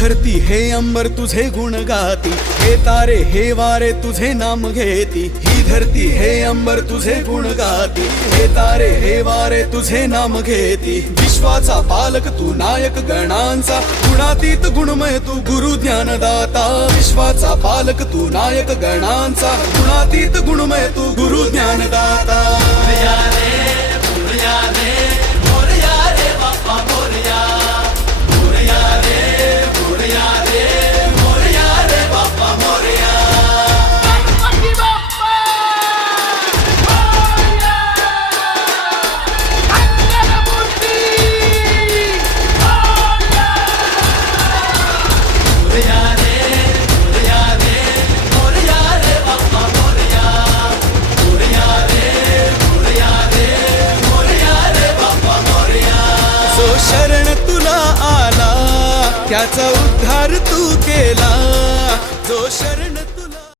धरती हे अंबर तुझे गुण गाती, हे तारे हे वारे तुझे नाम घेती। ही धरती हे अंबर तुझे गुण गाती, हे तारे हे वारे तुझे नाम घेती। विश्वाचा पालक तू नायक गणांचा, गुणातीत गुणमय तू गुरु ज्ञानदाता। विश्वाचा पालक तू नायक गणांचा, गुणातीत गुणमय तू गुरु ज्ञानदाता। शरण तुला आला त्याचा उद्धार तू केला, जो शरण